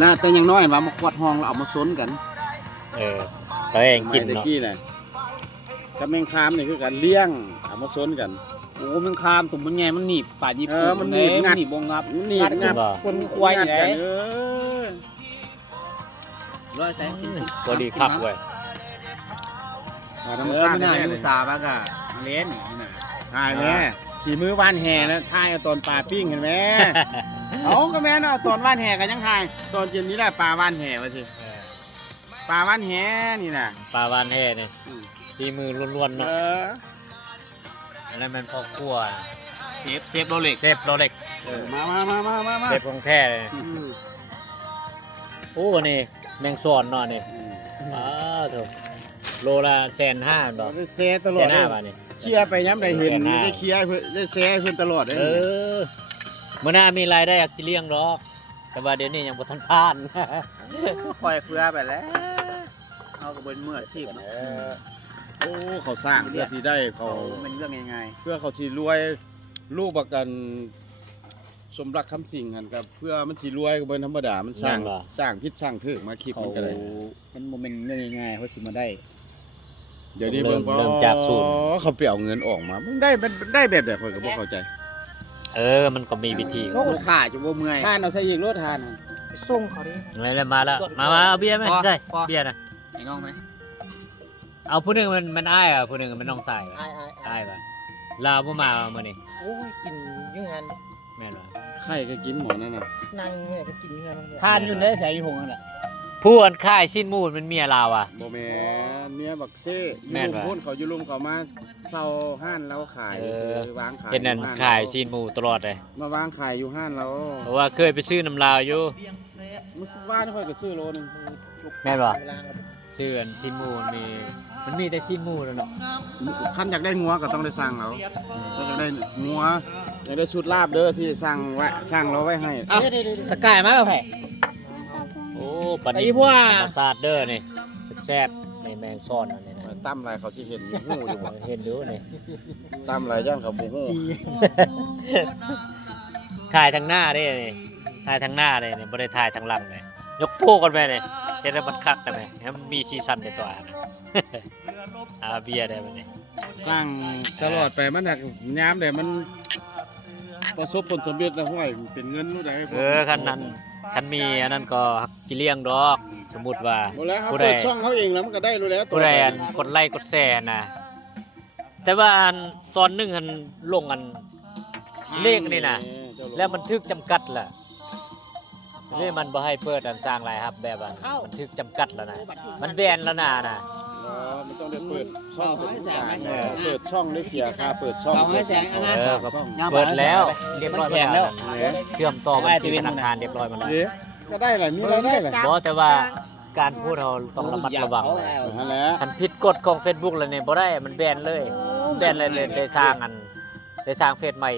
น่าแต่ยังน้อยว่ามาขวดห้องแล้วเอามาซนกัน ตัวเองกิน เนาะ เนาะ กี้น่ะกับแมงคามนี่คือกันเลี้ยงเอามาซนกัน โอ้มันคามตุ่มมันไงมันหนีบป่าญี่ปุ่น มันหนีบงัด หนีบบงงับ นี่ งัด งับ คนควายอยู่ไหน เออ ร้อยแสน พอดีคักเว้ย ธรรม เออ ชาติ ไม่น่า แน่ อ เล ยู่ ย สาบ้างอะเล่นนี่น่ะ ถ่ายแม่สีมือว่านแห่แล้วถ่ายเอาตอนปลาปิ้งเห็นไหม เอาก็แม่นเอาตอนว่านแห่กันยังถ่ายตอนเย็นนี้แหละปลาว่านแห่มาสิปลาว่านแห่นี่น่ะ ปลาวานแห่นี่สีมือล้วนๆ เอ เนาะ อ อันนั้นมันพ่อครัว เซฟโรเล็ก เซฟโรเล็ก มา เซฟของแท้เลยโอ้นี่แมงสอนเนาะนี่ถูกโลละ150,000ดอก เซตลอดเลย 150,000บาทนี่ เคลียร์ไปย้ำได้เห็นได้เคลียร์เพื่อได้แซ่เพื่อนตลอดเลย มื่อหน้ามีรายได้อยากจะเลี้ยงดอก แต่ว่าเดี๋ยวนี้ยังบ่ทันผ่าน ปล่อยเฟือไปแล้วเอากระเบินเมื่อสิบ โอ้เขาสร้างเพื่อสิได้เขา เป็นเรื่องง่าย เพื่อเขาสิรวยลูกประกันสมรักคำสิ่งกันกับเพื่อมันสิรวยก็เป็นธรรมดามันสร้าง นั่นเหรอ สร้างพิษสร้างถึกมาคิด เขา มันก็ได้ เป็นโมเมนต์เรื่องง่ายเขาสิมาได้ เดี๋ยวนี้เบิ่ง เริ่มจากศูนย์ เขาไปเอาเงินออกมามันได้แบบข่อยก็บ่เข้าใจ มันก็มีวิธี เขาถ่าจะบ่เมื่อย ทานเอาใส่อีกรถทาน ส่งเขาดิ อะไรแล้วมาแล้วมาเอาเบียร์ไหม พอ ใช่ พอ เบียร์นะ ไอ้น้องไหม เอาผู้หนึงมันอ้ายอ่ะผู้หนึงมันน้องชายอ่ะ ไอ้ อ้ายป่ะลาวบ่มามื้อนี้ โอ้ยกินอยังไง แม่นบ่ ไข่ก็กินหมดนั่นน่ะ นั่งเนี่ยก็กินอยังไงเนี่ย ทานอยู่ได้ใส่หงนั่นแหละ ผู้อันค่ายสิ้นมูลมันเมียลาวอ่ะ บ่แม่นเมียบักเซ่อ แม่ ยู่ น ลุม ว่ะ พุ่นเขาอยู่ลุมเขามาเซาห้านแล้วขาย เออ ซื้อวางขาย เห็นนั่น อยู่ห้ ขาย เร สิ้นมูตลอดเลย มาวางขายอยู่ห้านเรา เพราะว่าเคยไปซื้อน้ำลาวอยู่ มื้อว่านเพิ่นก็ซื้อโลนึง แม่นบ่ เวลาเรา ซื้ออันสิ้นมูมันมีแต่สิ้นมูแล้วเนาะ คันอยากได้งัวก็ต้องได้สั่งเอาถ้าอยากได้งัวอยากได้ชุดลาบเด้อที่สั่งไว้สั่งเราไว้ให้ เอ้าสกายมากกับแผ่ โอ้ปัน ไอ้ นี้ พวก ธรรมศาสตร์เด้อนี่แซ่บในแมงซ่อนอันนี้นะ ตั้มอะไรเขาสิเห็นอยู่หู้อยู่บ่ เห็นดูนี่ ตั้มอะไรย่างเขาบ่ฮู้ ถ่ายทางหน้าได้นี่ถ่ายทางหน้าเลยนี่บ่ได้ถ่ายทางหลังเลยยกโป้กันไปเลยเฮ็ดให้มันคักได้ไหมให้มันมีซีซั่นในตัวนะ อาเบียร์ได้บัดนี้ สร้างตลอดไปมันหักยามใดมันประสบผลสำเร็จแล้วห้วยเป็นเงินรู้ได้ คันมีอันนั้นก็สิเลี้ยงดอก สมมุติว่า บ่แล้วเขา ผู้ใด เปิดช่องเขาเองแล้วมันก็ได้รู้แล้ว ผู้ใดอันกดไลค์กดแชร์นะแต่ว่าอันตอนหนึงอันลงอันเลขนี่นะแล้วมันทึกจำกัดล่ะนี่มันบ่ให้เปิดอันสร้างรายรับแบบอันมันทึกจำกัดแล้วนะมันแบนแล้วนะ อ๋อมันต้องได้เปิดช่องเป็นทุกอย่างเปิดช่องได้เสียค่าเปิดช่อง เอาให้แสงเอา เอ นะ อก็ ช่อง เปิดแล้วเรียบร้อย มันแข็งแล้ว เชื่อมต่อบัญชีธนาคารเรียบร้อยหมาแล้ว เอ๊ะก็ได้แหละมีรายได้แหละ บ่แต่ว่าการพูดเราต้องระมัดระวัง นั่นแหละ คันผิดกฎของ Facebook แล้วเนี่ยบ่ได้มันแบนเลยแบนเลยได้สร้างเฟซใหม่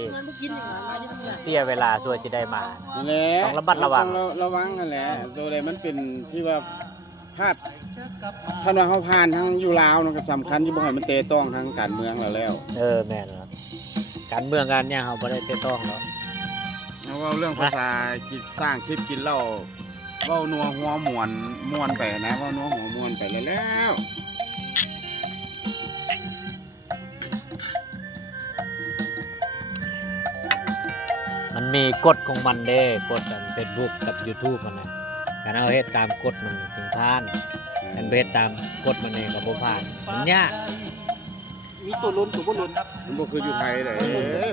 เสียเวลาส่วนจะได้มา นั่นแหละ ต้องระมัดระวัง ต้องระวังนั่นแหละตัวใดมันเป็นที่ว่าภาพท่านว่าเขาผ่านทั้งอยู่ลาวนั่นก็สำคัญที่บ่ให้มันเตะต้องทางการเมืองแล้ว แม่นครับการเมืองกันเนี่ยเฮาบ่ได้เตะต้องหรอก แล้วก็เรื่องภาษาคิดสร้างคลิปกินเหล้าเว้านัวหัวม่วนไปนะเว้านัวหัวม่วนไปแล้ว มันมีกฎของมันเด้กฎอัน Facebook กับ YouTube มันน่ะการเอาเฮ็ดตามกฎมันถึงผ่านคันบ่เฮ็ดตามกฎมันเองก็บ่ผ่านมันยาก มีตัวลุ้นตัวบ่ลุ้น มันบ่คืออยู่ไทยเลย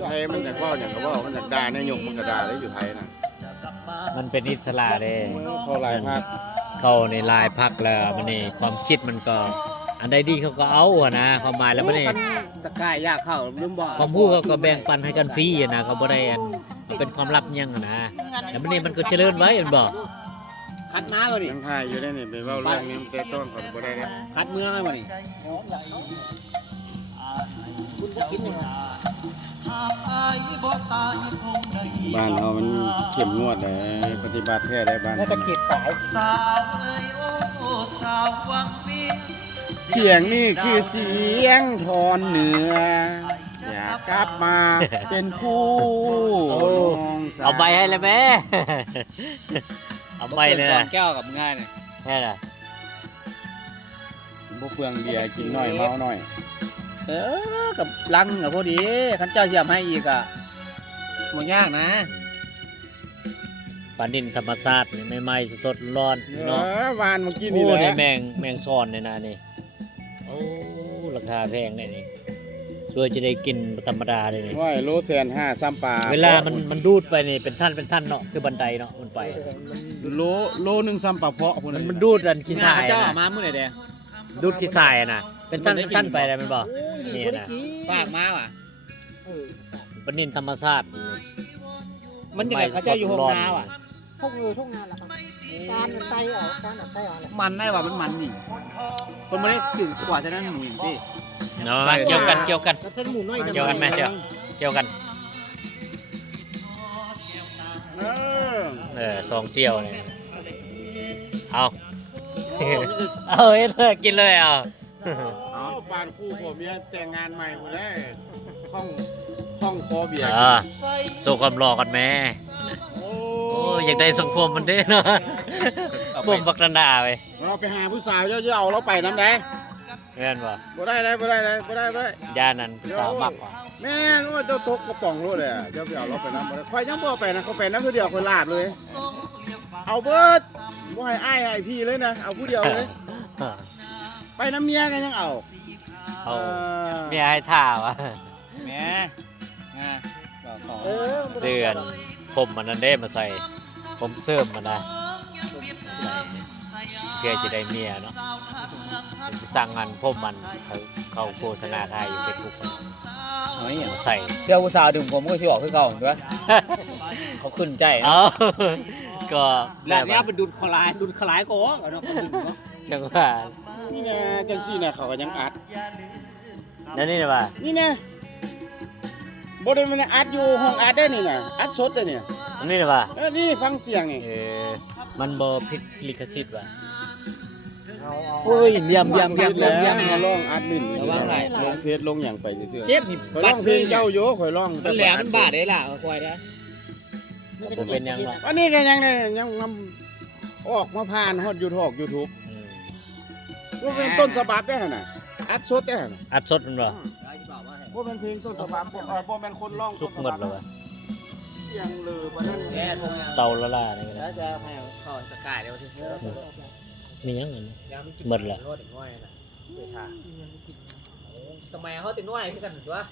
ไทยมันอยากเว้าอย่างก็เว้ามันอยากด่านายกมันก็ด่าได้อยู่ไทยนะ มันเป็นอิสระเด้ เขาหลายภาค เข้าในลายพักแล้วมันนี่ความคิดมันก็อันใดดีเขาก็เอาอะนะความหมายแล้วมันนี่ สกายยากเข้าลืมบอก ความรู้เขาก็แบ่งปันให้กันฟรีอะนะเขาบ่ได้อันมันเป็นความลับหยังอะนะแล้วมันนี่มันก็เจริญไว้อันบอก คัดม้าบ่ดิ ยังไทยอยู่ได้นี่ไปเว้าเรื่องนี้มันเตะต้องเขาบ่ได้นะ คัดเมืองเลยบ่ดิ คุณจะกินยังไง บ้านเรามันเข้มงวดเลยปฏิบัติแท้ได้บ้าน น่าจะเก็บสาย เสียงนี่คือเสียงทอนเหนืออยากกลับมาเป็นคู่น้องสาว เอาใบให้เลยแม่ เ เอาไม่เลย ก่อ นะ นแก้วกับง่ายเนี่ย แค่น่ะ บ่เปลืองเบียร์กินน้อยเมาน้อย กับลังกับพอดีคันเจ้าเสียมให้อีกอ่ะบ่ยากนะ ปลานินธรรมชาตินี่ใหม่ๆสดๆร้อนๆเนาะ หวานเมื่อกี้ โอ้ นี่แหละ ได้แมงซ่อนเนี่ยนะนี่โอ้ราคาแพงเลยนี่ช่วยจะได้กินธรรมดาเลยนี่ ร้อยโลแสนห้าซ้ำปลา เวลามันดูดไปนี่เป็นท่านเนาะคือบันไดเนาะมันไป โลนึงซ้ำปลาเพาะพุ่น มันดูดอันขี้ทราย เจ้า นะ มามื้อไหนแดง ดูดขี้ทรายอะนะเป็นท่านไปอะไรมันบอกนี่นะ ฝากมาว่ะ ปลานินธรรมชาติ มันยังไงเขาเจ้าอยู่ห้องนาว่ะ ทุ่งนาแหละครับการไตออกการไตออกแหละ มันได้ว่ะมันนี่คนไม่ได้ถือกว่าจะนั้นหนูพี่ เนาะมาเกี่ยวกัน แล้วเส้นหมูน้อย เกี่ยวกันไหมเกี่ยวกัน สองเจียวเนี่ยเอาเอาเอ็ดเลยกินเลยเอา เอาปานคู่ผัวเมียแต่งงานใหม่พุ่นแล้วห้องคอเบียร์ ส่งความรอกันแม่โอ้อยากได้ส่งพวมมันเด้เนาะพวมบักระนาไป เราไปหาผู้สาวเยอะๆเอาเราไปน้ำได้ เห็นบ่ บ่ได้เลยบ่ได้ ย่านั้นสาวมักว่ะ แม่นว่าเจ้าตกกระป๋องโลดเลยอะเจ้าไปเอาเราไปน้ำบ่ได้ข่อยยังบ่เอาไปนะเขาไปน้ำผู้เดียวคนลาดเลย เอาเบิดบ่ให้อ้ายให้พี่เลยนะเอาผู้เดียวเลย ไปน้ำเมียกันยังเอา เอาเมียให้ท่าวะ แม่บอกต่อ เสื้อนผมมันนั่นเด้มาใส่ผมเสริมมันนะใส่เพื่อจะได้เมียเนาะจะสั่งงานผมมันเขาโฆษณาขายอยู่เฟซบุ๊ก เฮ้ย มาใส่ เจ้าผู้สาวดึงผมก็ที่ออกคือเก่าถูกไหมเขาขึ้นใจ เอาก็ แล้วเนี่ยเป็นดุลคลายก็เนาะคนดึงเนาะ จังหว่า นี่ไงจังซี่น่ะเขาก็ยังอัด นั่นนี่นะว่า นี่นะบ่ได้มันอัดอยู่ห้องอัดได้นี่น่ะอัดสดได้นี่ นั่นนี่นะว่า นี่ฟังเสียงนี่ มันบ่ผิดลิขสิทธิ์ว่ะ โอ้ยเยี่ยม ลองอัดมิน ระวังไหล่ ลงเฟซลงหยังไปซื่อๆ เจ็บนี่ ข่อยร้องเพลงเจ้าอยู่ข่อยร้อง มันแหลมมันบาดได้ล่ะควายนะ บ่เป็นหยังหรอก อันนี้ก็ยังเนี่ยยังนำออกมาผ่านฮอด YouTube อืม ว่าเป็นต้นฉบับได้หั่นน่ะอัดสดได้หั่นน่ะ อัดสดมันบ่ บ่เป็นเพลงต้นฉบับบ่แม่นคนร้อง สุกหมดแล้วว่ะ เสียงลือบ่นั่น แย่ตรงนี้ เตาละล่านี่ก็ แล้ ได้ วจะให้เข้าสกายเดี๋ยวที่ มีหยังอันนี้ ยามกิน หมดละ รถถึงน้อยน่ะเดี๋ยวท่าสมัยเขาถึงน้อยคือกันหรือวะ